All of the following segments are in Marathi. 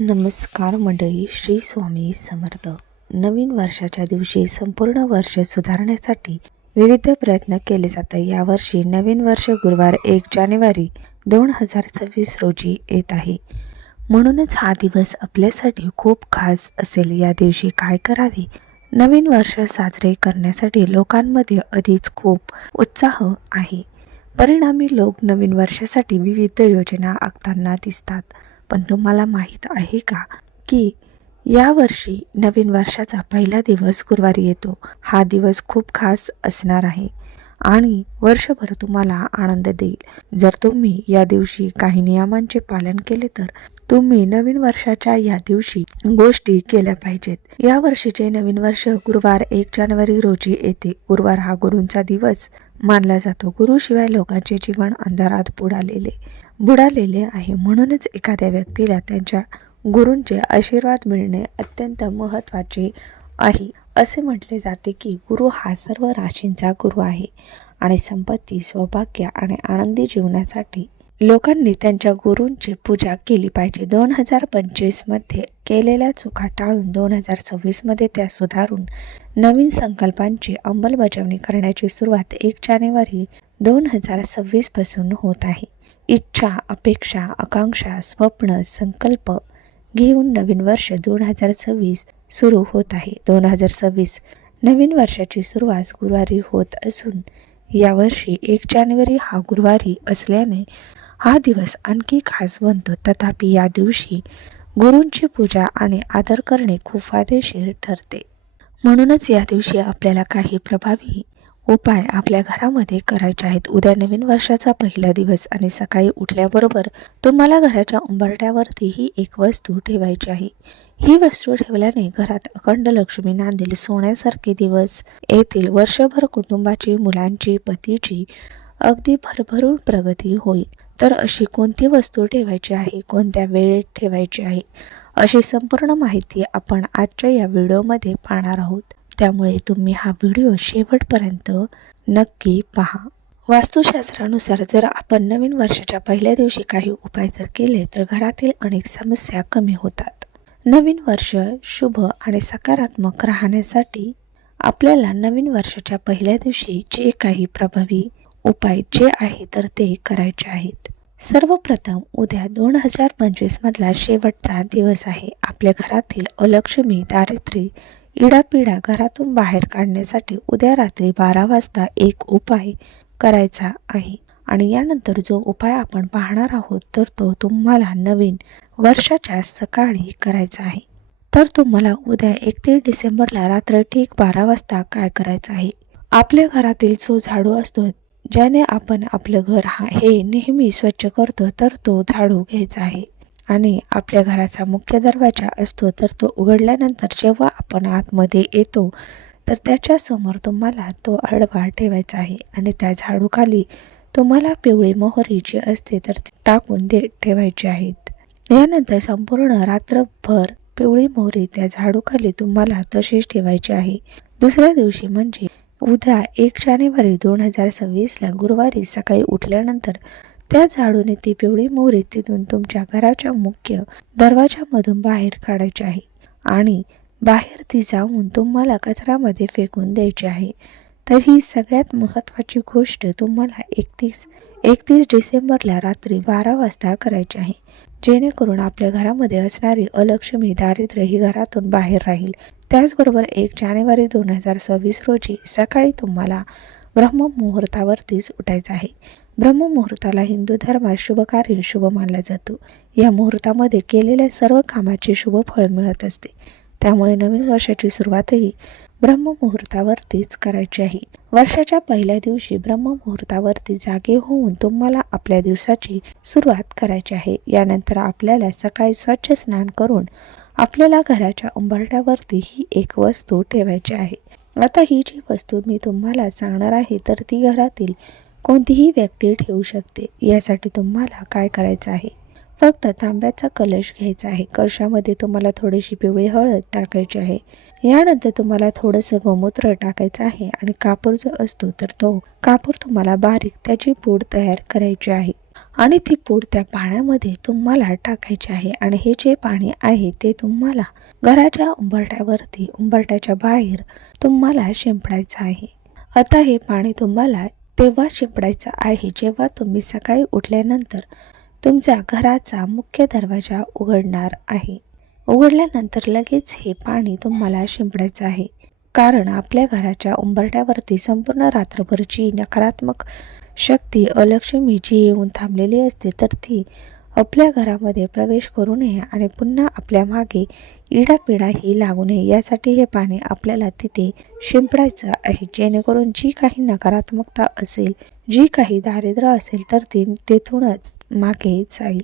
नमस्कार मंडळी श्री स्वामी समर्थ. नवीन वर्षाच्या दिवशी संपूर्ण वर्ष सुधारण्यासाठी विविध प्रयत्न केले जातात यावर्षी नवीन वर्ष गुरुवार एक जानेवारी दोन हजार सव्वीस रोजी येत आहे. म्हणूनच हा दिवस आपल्यासाठी खूप खास असेल. या दिवशी काय करावे? नवीन वर्ष साजरे करण्यासाठी लोकांमध्ये आधीच खूप उत्साह आहे. परिणामी लोक नवीन वर्षासाठी विविध योजना आखताना दिसतात. पण तुम्हाला माहीत आहे का की यावर्षी नवीन वर्षाचा पहिला दिवस गुरुवारी येतो. हा दिवस खूप खास असणार आहे आणि वर्षभर तुम्हाला आनंद देईल. जर तुम्ही या दिवशी काही नियमांचे पालन केले तर तुम्ही नवीन वर्षाच्या या दिवशी गोष्टी केल्या पाहिजेत. या वर्षीचे नवीन वर्ष गुरुवार एक जानेवारी रोजी येते. गुरुवार हा गुरूंचा दिवस मानला जातो. गुरुशिवाय लोकांचे जीवन अंधारात बुडालेले. बुडालेले आहे. म्हणूनच एखाद्या व्यक्तीला त्यांच्या गुरूंचे आशीर्वाद मिळणे अत्यंत महत्त्वाचे आहे. असे म्हटले जाते की गुरु हा सर्व राशींचा गुरु आहे आणि संपत्ती सौभाग्य आणि आनंदी जीवनासाठी लोकांनी त्यांच्या गुरूंची पूजा केली पाहिजे. दोन हजार पंचवीसमध्ये केलेल्या चुका टाळून दोन हजार सव्वीसमध्ये त्या सुधारून नवीन संकल्पांची अंमलबजावणी करण्याची सुरुवात एक जानेवारी दोन हजार सव्वीसपासून होत आहे. इच्छा अपेक्षा आकांक्षा स्वप्न संकल्प घेऊन नवीन वर्ष दोन हजार सव्वीस सुरू होत आहे. दोन हजार सव्वीस नवीन वर्षाची सुरुवात गुरुवारी होत असून यावर्षी एक जानेवारी हा गुरुवारी असल्याने हा दिवस आणखी खास बनतो तथापि या दिवशी गुरूंची पूजा आणि आदर करणे खूप फायदेशीर ठरते. म्हणूनच या दिवशी आपल्याला काही प्रभावी उपाय आपल्या घरामध्ये करायचे आहेत. उद्या नवीन वर्षाचा पहिला दिवस आणि सकाळी उठल्याबरोबर तुम्हाला घराच्या उंबरट्यावरती ही एक वस्तू ठेवायची आहे. ही वस्तू ठेवल्याने घरात अखंड लक्ष्मी नांदेल सोन्यासारखे दिवस येथील वर्षभर कुटुंबाची मुलांची पतीची अगदी भरभरून प्रगती होईल. तर अशी कोणती वस्तू ठेवायची आहे? कोणत्या वेळेत ठेवायची आहे? अशी संपूर्ण माहिती आपण आजच्या या व्हिडिओमध्ये पाहणार आहोत. त्यामुळे तुम्ही हा व्हिडिओ शेवटपर्यंत नक्की पहा. वास्तुशास्त्रानुसार जर आपण नवीन वर्षाच्या पहिल्या दिवशी काही उपाय जर केले तर घरातील अनेक समस्या कमी होतात. नवीन वर्ष शुभ आणि सकारात्मक राहण्यासाठी आपल्याला नवीन वर्षाच्या पहिल्या दिवशी जे काही प्रभावी उपाय जे आहे तर ते करायचे आहेत. सर्वप्रथम उद्या दोन हजार पंचवीस मधला शेवटचा दिवस आहे. आपल्या घरातील अलक्ष्मी दारिद्र्य इडापिडा घरातून बाहेर काढण्यासाठी उद्या रात्री बारा वाजता एक उपाय करायचा आहे. आणि यानंतर जो उपाय आपण पाहणार आहोत तर तो तुम्हाला नवीन वर्षाच्या सकाळी करायचा आहे. तर तुम्हाला उद्या एकतीस डिसेंबरला रात्र ठीक बारा वाजता काय करायचं आहे? आपल्या घरातील जो झाडू असतो ज्याने आपण आपलं घर हा हे नेहमी स्वच्छ करतो तर तो झाडू घ्यायचा आहे. आणि आपल्या घराचा मुख्य दरवाजा असतो तर तो उघडल्यानंतर जेव्हा आपण आतमध्ये येतो तर त्याच्यासमोर तुम्हाला तो आडवा ठेवायचा आहे आणि त्या झाडूखाली तुम्हाला पिवळी मोहरी जी असते तर ती टाकून दे ठेवायची आहेत. यानंतर संपूर्ण रात्रभर पिवळी मोहरी त्या झाडूखाली तुम्हाला तशीच ठेवायची आहे. दुसऱ्या दिवशी म्हणजे उद्या एक जानेवारी दोन हजार सव्वीसला गुरुवारी सकाळी उठल्यानंतर त्या झाडूने ती पिवळी मोहरी तिथून तुमच्या घराच्या मुख्य दरवाजामधून बाहेर काढायची आहे. आणि बाहेर ती जाऊन तुम्हाला कचऱ्यामध्ये फेकून द्यायची आहे. तर ही सगळ्यात महत्त्वाची गोष्ट तुम्हाला एकतीस एकतीस डिसेंबरला रात्री बारा वाजता करायची आहे. जेणेकरून आपल्या घरामध्ये असणारी अलक्ष्मी दारिद्र्य ही घरातून बाहेर राहील. त्याचबरोबर एक जानेवारी दोन हजार सव्वीस रोजी सकाळी तुम्हाला ब्रह्ममुहूर्तावरतीच उठायचं आहे. ब्रह्ममुहूर्ताला हिंदू धर्मात शुभ कार्य शुभ मानला जातो. या मुहूर्तामध्ये केलेल्या सर्व कामाचे शुभ फळ मिळत असते. त्यामुळे नवीन वर्षाची सुरुवातही ब्रह्ममुहूर्तावरतीच करायची आहे. वर्षाच्या पहिल्या दिवशी ब्रह्ममुहूर्तावरती जागे होऊन तुम्हाला आपल्या दिवसाची सुरुवात करायची आहे. यानंतर आपल्याला सकाळी स्वच्छ स्नान करून आपल्याला घराच्या उंबरट्यावरती ही एक वस्तू ठेवायची आहे. आता ही जी वस्तू मी तुम्हाला सांगणार आहे तर ती घरातील कोणतीही व्यक्ती ठेवू शकते. यासाठी तुम्हाला काय करायचं आहे? फक्त तांब्याचा कलश घ्यायचा आहे. कलशामध्ये तुम्हाला थोडीशी पिवळी हळद टाकायची आहे. यानंतर तुम्हाला थोडंसं गोमूत्र टाकायचं आहे आणि कापूर जो असतो तर तो कापूर तुम्हाला बारीक त्याची पूड तयार करायची आहे. आणि ती पूड त्या पाण्यामध्ये तुम्हाला टाकायची आहे आणि हे जे पाणी आहे ते तुम्हाला घराच्या उंबरट्यावरती उंबरट्याच्या बाहेर तुम्हाला शिंपडायचं आहे. आता हे पाणी तुम्हाला तेव्हा शिंपडायचं आहे जेव्हा तुम्ही सकाळी उठल्यानंतर तुमच्या घराचा मुख्य दरवाजा उघडणार आहे. उघडल्यानंतर लगेच हे पाणी तुम्हाला शिंपडायचं आहे. कारण आपल्या घराच्या उंबरट्यावरती संपूर्ण रात्रभरची नकारात्मक शक्ती अलक्ष्मी जी येऊन थांबलेली असते तर ती आपल्या घरामध्ये प्रवेश करू नये आणि पुन्हा आपल्या मागे इडापिडा ही लागू नये. यासाठी हे पाणी आपल्याला तिथे शिंपडायचं आहे. जेणेकरून जी काही नकारात्मकता असेल जी काही दारिद्र्य असेल तर ती तेथूनच मागे जाईल.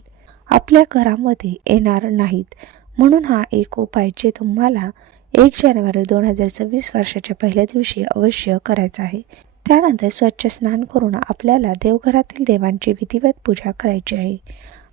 आपल्या घरामध्ये येणार नाहीत. म्हणून हा एक उपाय जे तुम्हाला एक जानेवारी दोन हजार सव्वीस वर्षाच्या पहिल्या दिवशी अवश्य करायचा आहे. त्यानंतर स्वच्छ स्नान करून आपल्याला देवघरातील देवांची विधिवत पूजा करायची आहे.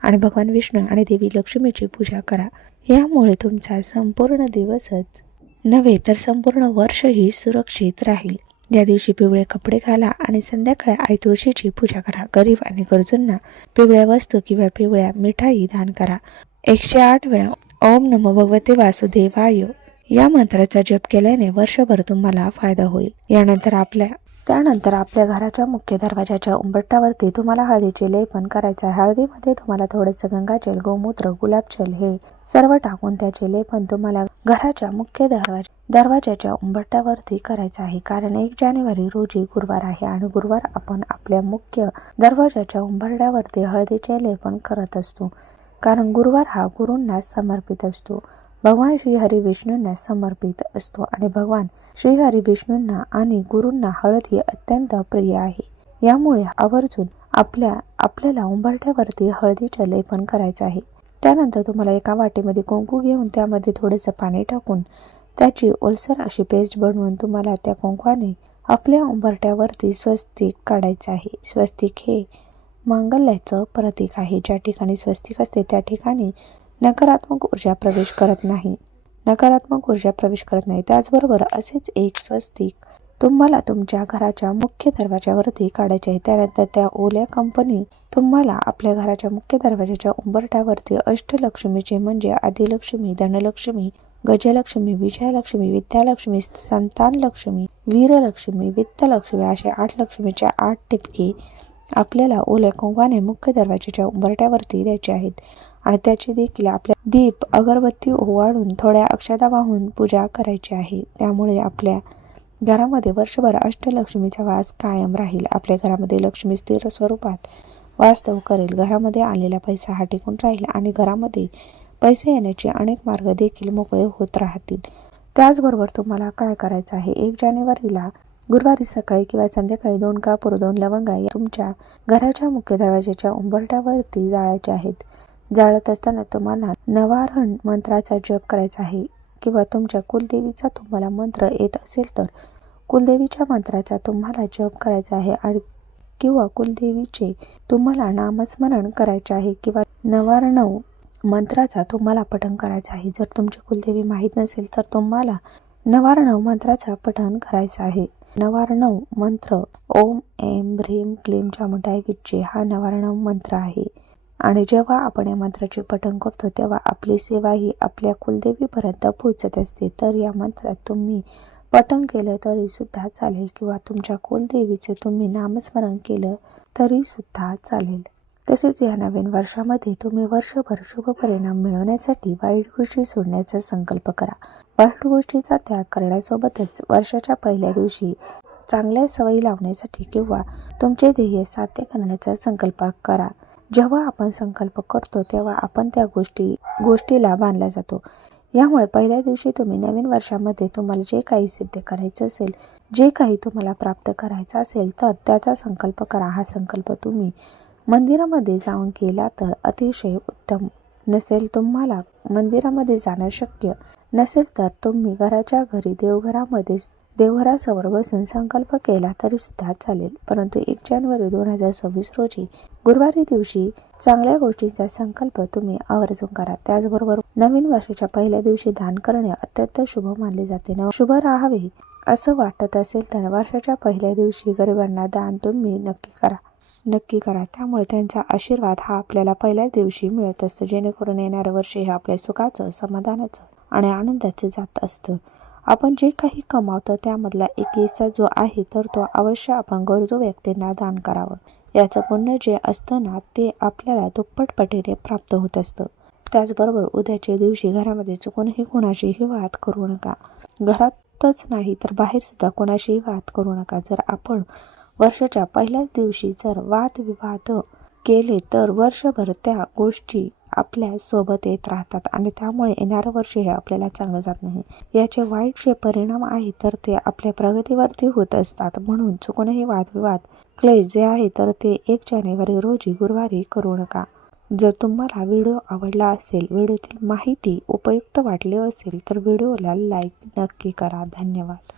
आणि भगवान विष्णू आणि देवी लक्ष्मीची पूजा करा. यामुळे तुमचा संपूर्ण दिवसच नव्हे तर संपूर्ण वर्षही सुरक्षित राहील. या दिवशी पिवळे कपडे घाला आणि संध्याकाळी आई तुळशीची पूजा करा. गरीब आणि गरजूंना पिवळ्या वस्तू किंवा पिवळ्या मिठाई दान करा. एकशे आठ वेळा ओम नमो भगवते वासुदेवाय. या मंत्राचा जप केल्याने वर्षभर तुम्हाला फायदा होईल. यानंतर आपल्या त्यानंतर आपल्या घराच्या मुख्य दरवाजाच्या उंबरट्यावरती तुम्हाला हळदीचे लेपन करायचं आहे. हळदीमध्ये तुम्हाला थोडंसं गंगाजल गोमूत्र गुलाबजल हे सर्व टाकून त्याचे लेपन तुम्हाला घराच्या मुख्य दरवाजा दरवाजाच्या उंबरट्यावरती करायचं आहे. कारण एक जानेवारी रोजी गुरुवार आहे आणि गुरुवार आपण आपल्या मुख्य दरवाजाच्या उंबरट्यावरती हळदीचे लेपन करत असतो. कारण गुरुवार हा गुरूंना समर्पित असतो. भगवान श्रीहरी विष्णूंना समर्पित असतो आणि भगवान श्रीहरी विष्णूंना आणि गुरूंना हळद ही अत्यंत प्रिय आहे. यामुळे आवर्जून आपल्या आपल्याला उंबरठ्यावरती हळदीचं लेपन करायचं आहे. त्यानंतर तुम्हाला एका वाटीमध्ये कुंकू घेऊन त्यामध्ये थोडंसं पाणी टाकून त्याची ओलसर अशी पेस्ट बनवून तुम्हाला त्या कुंकवाने आपल्या उंबरट्यावरती स्वस्तिक काढायचं आहे. स्वस्तिक हे मांगल्याचं प्रतीक आहे. ज्या ठिकाणी स्वस्तिक असते त्या ठिकाणी नकारात्मक ऊर्जा प्रवेश करत नाही. नकारात्मक ऊर्जा प्रवेश करत नाही. त्याचबरोबर असेच एक स्वस्तिक तुम्हाला तुमच्या घराच्या मुख्य दरवाजावरती काढायचे आहे. त्यानंतर त्या ओल्या कंपनी तुम्हाला आपल्या घराच्या मुख्य दरवाजाच्या उंबरट्यावरती अष्टलक्ष्मीचे म्हणजे आदिलक्ष्मी धनलक्ष्मी गजलक्ष्मी विजयलक्ष्मी विद्यालक्ष्मी संतान लक्ष्मी वीरलक्ष्मी वित्तलक्ष्मी असे आठ लक्ष्मीच्या आठ टिपके आपल्याला ओल्या कुंभाने मुख्य दरवाजाच्या उंबरट्यावरती द्यायचे आहेत. आणि त्याची देखील आपल्या दीप अगरबत्ती ओवाळून थोड्या अक्षता वाहून पूजा करायची आहे. त्यामुळे आपल्या घरामध्ये वर्षभर अष्टलक्ष्मीचा वास कायम राहील. आपल्या घरामध्ये लक्ष्मी स्थिर स्वरूपात वास्तव करेल. घरामध्ये आलेला पैसा हा टिकून राहील आणि घरामध्ये पैसे येण्याचे अनेक मार्ग देखील मोकळे होत राहतील. त्याचबरोबर तुम्हाला काय करायचं आहे? एक जानेवारीला गुरुवारी सकाळी किंवा संध्याकाळी दोन कापूर दोन लवंगा या तुमच्या घराच्या मुख्य दरवाजाच्या उंबरट्यावरती जाळायचे आहेत. जाळत असताना तुम्हाला नवारण मंत्राचा जप करायचा आहे किंवा तुमच्या कुलदेवीचा तुम्हाला मंत्र येत असेल तर कुलदेवीच्या मंत्राचा तुम्हाला जप करायचा आहे आणि किंवा कुलदेवीचे तुम्हाला नामस्मरण करायचे आहे किंवा नवारणव मंत्राचा तुम्हाला पठण करायचा आहे. जर तुमची कुलदेवी माहीत नसेल तर तुम्हाला नवारणव मंत्राचा पठण करायचा आहे. नवारणव मंत्र ओम एम भ्रीम क्लीम चामुंडाय विच्चे हा नवारणव मंत्र आहे. आणि जेव्हा आपण या मंत्राचे पठण करतो तेव्हा आपली सेवा ही आपल्या कुलदेवीपर्यंत पोहोचत असते. तर या मंत्रात तुम्ही पठण केलं तरी सुद्धा चालेल किंवा तुमच्या कुलदेवीचे तुम्ही नामस्मरण केलं तरी सुद्धा चालेल. तसेच या नवीन वर्षामध्ये तुम्ही वर्षभर शुभ परिणाम मिळवण्यासाठी वाईट गोष्टी सोडण्याचा संकल्प करा. वाईट गोष्टीचा त्याग करण्यासोबतच वर्षाच्या पहिल्या दिवशी चांगल्या सवयी लावण्यासाठी किंवा तुमचे ध्येय साध्य करण्याचा संकल्प करा. जेव्हा आपण संकल्प करतो तेव्हा आपण त्या गोष्टी गोष्टीला बांधला जातो. यामुळे पहिल्या दिवशी तुम्ही नवीन वर्षामध्ये तुम्हाला जे काही सिद्ध करायचं असेल जे काही तुम्हाला प्राप्त करायचं असेल तर त्याचा संकल्प करा. हा संकल्प तुम्ही मंदिरामध्ये जाऊन केला तर अतिशय उत्तम नसेल तुम्हाला मंदिरामध्ये जाणं शक्य नसेल तर तुम्ही घराच्या घरी देवघरामध्ये देवघरासमोर बसून संकल्प केला तरी सुद्धा चालेल. परंतु एक जानेवारी दोन हजार सव्वीस रोजी गुरुवारी दिवशी चांगल्या गोष्टींचा संकल्प तुम्ही आवर्जून करा. त्याचबरोबर नवीन वर्षाच्या पहिल्या दिवशी दान करणे अत्यंत शुभ मानले जाते. शुभ राहावे असं वाटत असेल तर वर्षाच्या पहिल्या दिवशी गरिबांना दान तुम्ही नक्की करा. नक्की करा. त्यामुळे त्यांचा आशीर्वाद हा आपल्याला पहिल्याच दिवशी मिळत असतो. जेणेकरून येणारं वर्ष हे आपल्या सुखाचं समाधानाचं आणि आनंदाचं जात असतं. आपण जे काही कमावतो त्यामधला एक हिस्सा जो आहे तर तो अवश्य आपण गरजू व्यक्तींना दान करावं. याचं पुण्य जे असतं ना ते आपल्याला दुप्पट पटीने प्राप्त होत असतं. त्याचबरोबर उद्याच्या दिवशी घरामध्ये चुकूनही कुणाशीही वाद करू नका. घरातच नाही तर बाहेर सुद्धा कोणाशीही वाद करू नका. जर आपण वर्षाच्या पहिल्याच दिवशी जर वादविवाद केले तर वर्षभर त्या गोष्टी आपल्यासोबत येत राहतात आणि त्यामुळे येणारं वर्ष हे आपल्याला चांगलं जात नाही. याचे वाईट जे परिणाम आहेत तर ते आपल्या प्रगतीवरती होत असतात. म्हणून चुकूनही वादविवाद क्लेश जे आहे तर ते एक जानेवारी रोजी गुरुवारी करू नका. जर तुम्हाला व्हिडिओ आवडला असेल व्हिडिओतील माहिती उपयुक्त वाटली असेल तर व्हिडिओला लाईक नक्की करा. धन्यवाद.